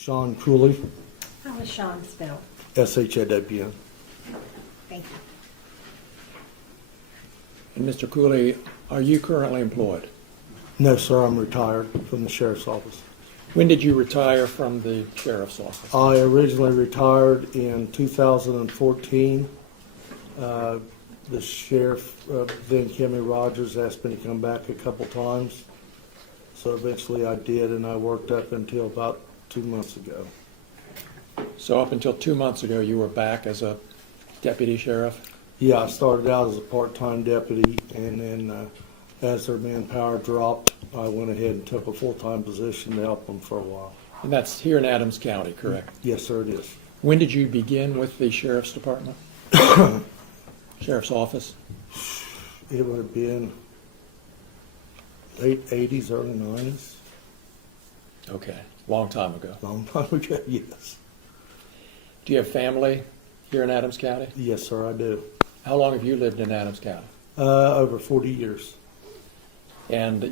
Shawn Cooley, How is Shawn spelled? S-H-A-W-N. Thank you. And Mr. Cooley, are you currently employed? No, sir, I'm retired from the sheriff's office. When did you retire from the sheriff's office? I originally retired in 2014. The sheriff, then Kimmy Rogers, asked me to come back a couple times. So eventually I did, and I worked up until about 2 months ago. So up until 2 months ago, you were back as a deputy sheriff? Yeah, I started out as a part-time deputy, and then as their manpower dropped, I went ahead and took a full-time position to help them for a while. And that's here in Adams County, correct? Yes, sir, it is. When did you begin with the sheriff's department? Sheriff's office? It would have been late 80s, early 90s. Okay, long time ago. Long time ago, yes. Do you have family here in Adams County? Yes, sir, I do. How long have you lived in Adams County? Over 40 years. And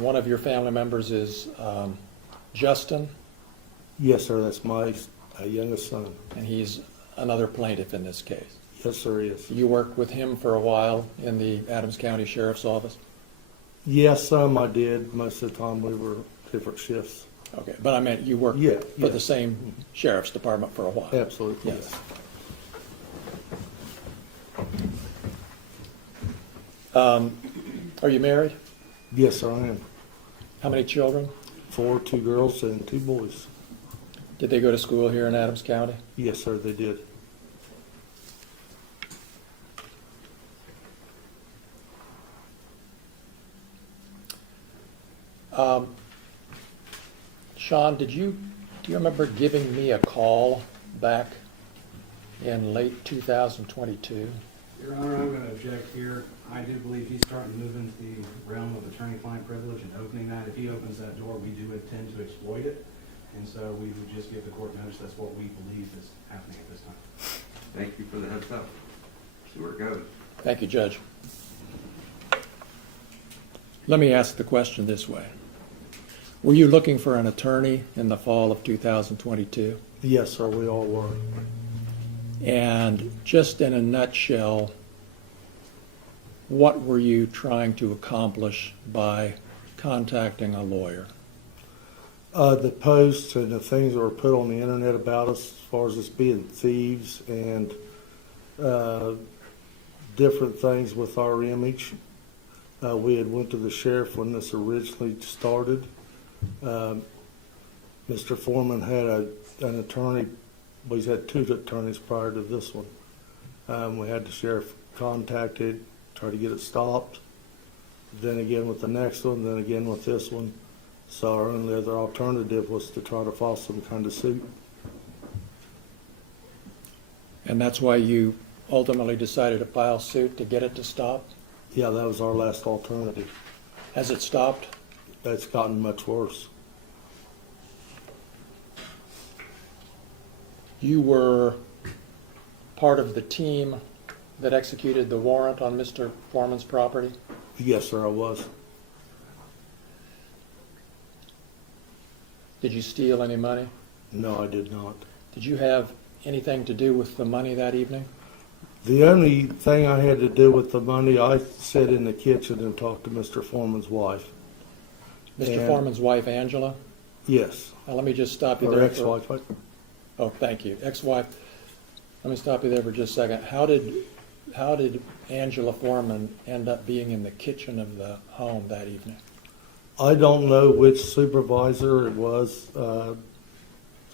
one of your family members is Justin, Yes, sir, that's my youngest son. and he's another plaintiff in this case. Yes, sir, he is. You worked with him for a while in the Adams County Sheriff's Office? Yes, some I did. Most of the time we were different shifts. Okay, but I meant you worked Yeah, for the same sheriff's department for a while? Absolutely, Yes. yes. Are you married? Yes, sir, I am. How many children? 4, 2 girls and 2 boys. Did they go to school here in Adams County? Yes, sir, they did. Shawn, do you remember giving me a call back in late 2022? Your Honor, I'm going to object here. I do believe he's starting to move into the realm of attorney-client privilege and opening that. If he opens that door, we do intend to exploit it. And so we would just give the court notice that's what we believe is happening at this time. Thank you for the heads up. See where it goes. Thank you, Judge. Let me ask the question this way. Were you looking for an attorney in the fall of 2022? Yes, sir, we all were. And just in a nutshell, what were you trying to accomplish by contacting a lawyer? The posts and the things that were put on the internet about us, as far as us being thieves and different things with our image. We had went to the sheriff when this originally started. Mr. Foreman had an attorney. Well, he's had 2 attorneys prior to this one. We had the sheriff contacted, try to get it stopped. Then again with the next one, then again with this one. So our only other alternative was to try to file some kind of suit. And that's why you ultimately decided to file suit to get it to stop? Yeah, that was our last alternative. Has it stopped? That's gotten much worse. You were part of the team that executed the warrant on Mr. Foreman's property? Yes, sir, I was. Did you steal any money? No, I did not. Did you have anything to do with the money that evening? The only thing I had to do with the money, I sat in the kitchen and talked to Mr. Foreman's wife. Mr. And- Foreman's wife, Angela? Yes, Now, let me just stop you or there. ex-wife. Oh, thank you. Ex-wife. Let me stop you there for just a second. How did Angela Foreman end up being in the kitchen of the home that evening? I don't know which supervisor it was that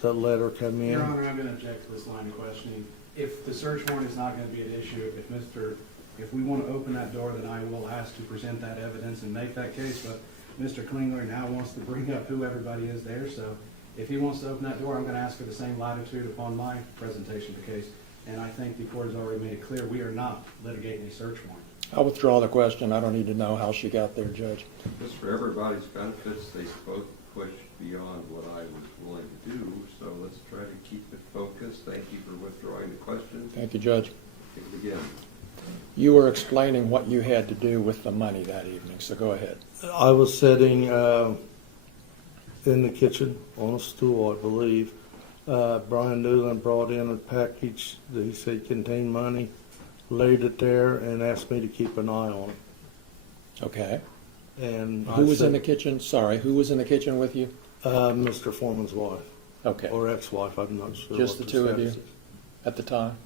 let her come in. Your Honor, I'm going to object to this line of questioning. If the search warrant is not going to be an issue, if we want to open that door, then I will ask to present that evidence and make that case. But Mr. Klinger now wants to bring up who everybody is there. So if he wants to open that door, I'm going to ask for the same latitude upon my presentation of the case. And I think the court has already made it clear we are not litigating a search warrant. I'll withdraw the question. I don't need to know how she got there, Judge. Just for everybody's benefits, they both pushed beyond what I was willing to do, so let's try to keep it focused. Thank you for withdrawing the question. Thank you, Judge. Take it again. You were explaining what you had to do with the money that evening, so go ahead. I was sitting in the kitchen on a stool, I believe. Brian Newland brought in a package that he said contained money, laid it there, and asked me to keep an eye on it. Okay. And Who was in said, the kitchen? Sorry, who was in the kitchen with you? Mr. Foreman's wife, Okay. or ex-wife, I'm not sure. Just what the two of status you? is. At the time?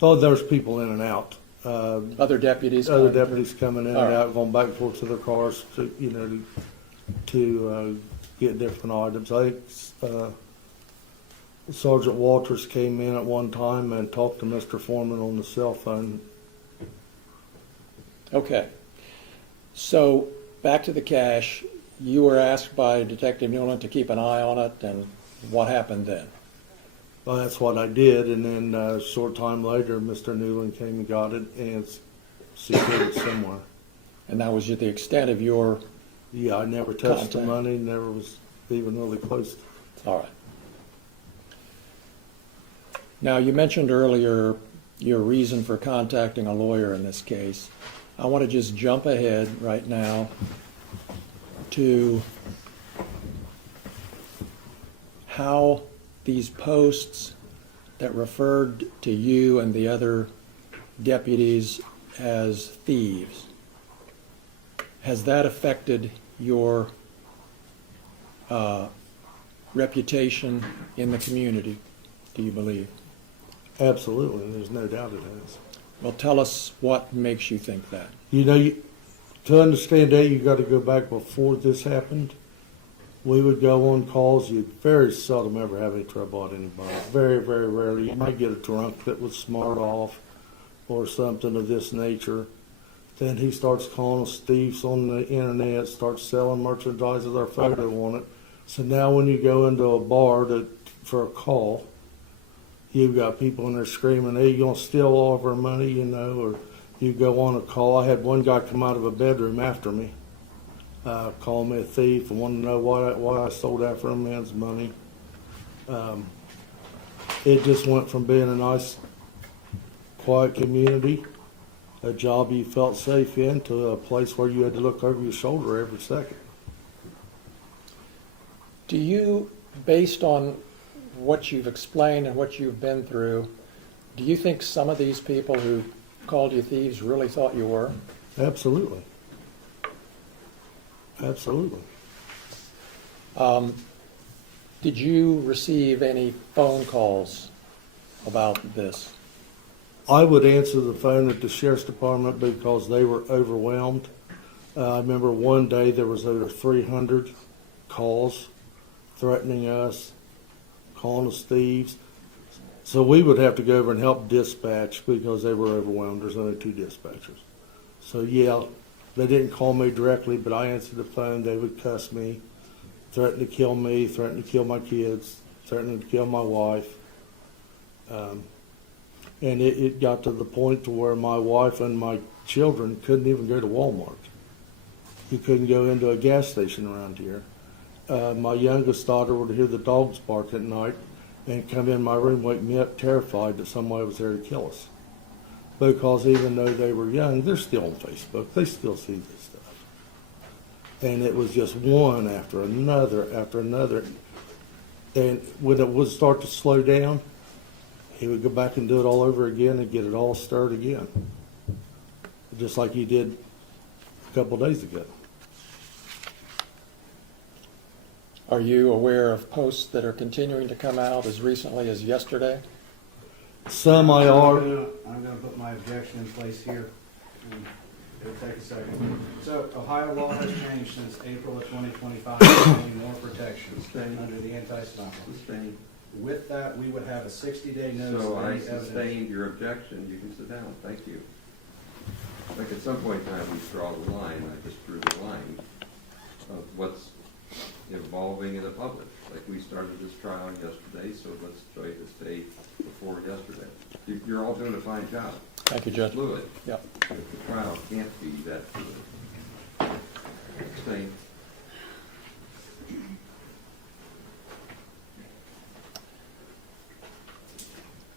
Oh, there's people in and out. Other deputies? Other coming through? deputies coming in All and right. out, going back and forth to their cars to get different items. I think Sergeant Walters came in at one time and talked to Mr. Foreman on the cell phone. Okay. So, back to the cash. You were asked by Detective Newland to keep an eye on it, and what happened then? Well, that's what I did, and then a short time later, Mr. Newland came and got it, and it's secured somewhere. And that was the extent of your... Yeah, I never touched the Contact. money, never was even really close. All right. Now, you mentioned earlier your reason for contacting a lawyer in this case. I want to just jump ahead right now to how these posts that referred to you and the other deputies as thieves, has that affected your reputation in the community, do you believe? Absolutely, there's no doubt it has. Well, tell us what makes you think that. You know, to understand that, you got to go back before this happened. We would go on calls. You'd very seldom ever have any trouble with anybody. Very, very rarely. You might get a drunk that would smart off or something of this nature. Then he starts calling us thieves on the internet, starts selling merchandise with our photo on it. So now when you go into a bar for a call, you've got people in there screaming, hey, you going to steal all of our money, you know, or you go on a call. I had one guy come out of a bedroom after me, call me a thief and want to know why I sold Afroman's money. It just went from being a nice, quiet community, a job you felt safe in, to a place where you had to look over your shoulder every second. Do you, based on what you've explained and what you've been through, do you think some of these people who called you thieves really thought you were? Absolutely. Absolutely. Did you receive any phone calls about this? I would answer the phone at the sheriff's department because they were overwhelmed. I remember one day there was over 300 calls threatening us, calling us thieves. So we would have to go over and help dispatch because they were overwhelmed. There's only 2 dispatchers. So yeah, they didn't call me directly, but I answered the phone. They would cuss me, threaten to kill me, threaten to kill my kids, threaten to kill my wife. And it got to the point to where my wife and my children couldn't even go to Walmart. You couldn't go into a gas station around here. My youngest daughter would hear the dogs bark at night and come in my room, wake me up terrified that somebody was there to kill us. Because even though they were young, they're still on Facebook. They still see this stuff. And it was just one after another after another. And when it would start to slow down, he would go back and do it all over again and get it all stirred again. Just like he did a couple days ago. Are you aware of posts that are continuing to come out as recently as yesterday? Some I are. I'm going to put my objection in place here. And it'll take a second. So Ohio law has changed since April of 2025, providing more protections under the anti-stop law. Sustained. With that, we would have a 60-day notice So of I any evidence. sustained your objection. You can sit down. Thank you. Like at some point in time, we draw the line. I just drew the line of what's evolving in the public. Like we started this trial yesterday, so let's try to stay before yesterday. You're all doing a fine job. Thank you, Judge. Fluid. Yep. But the trial can't be that fluid. Stay.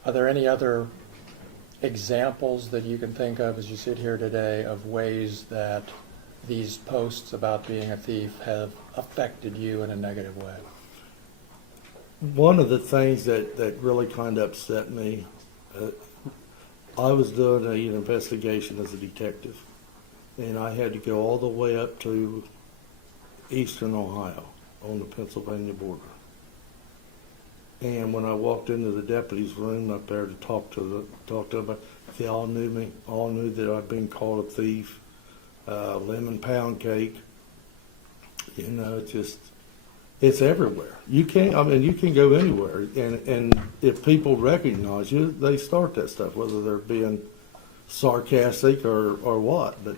Are there any other examples that you can think of as you sit here today of ways that these posts about being a thief have affected you in a negative way? One of the things that really kind of upset me, I was doing an investigation as a detective, and I had to go all the way up to eastern Ohio on the Pennsylvania border. And when I walked into the deputy's room up there to talk to them, they all knew me, all knew that I'd been called a thief, lemon pound cake. You know, it's everywhere. You can go anywhere, and if people recognize you, they start that stuff, whether they're being sarcastic or what. But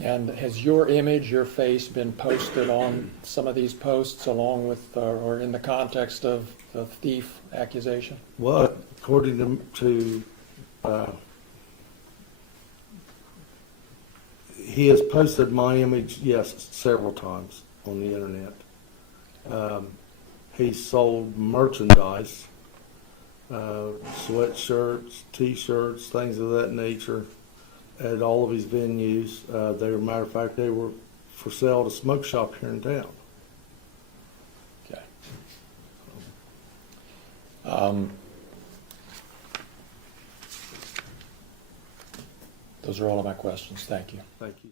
And has your image, your face been posted on some of these posts along with, or in the context of the thief accusation? well, according to he has posted my image, yes, several times on the internet. He sold merchandise, sweatshirts, T-shirts, things of that nature, at all of his venues. Matter of fact, they were for sale at a smoke shop here in town. Okay. Those are all of my questions. Thank you. Thank you.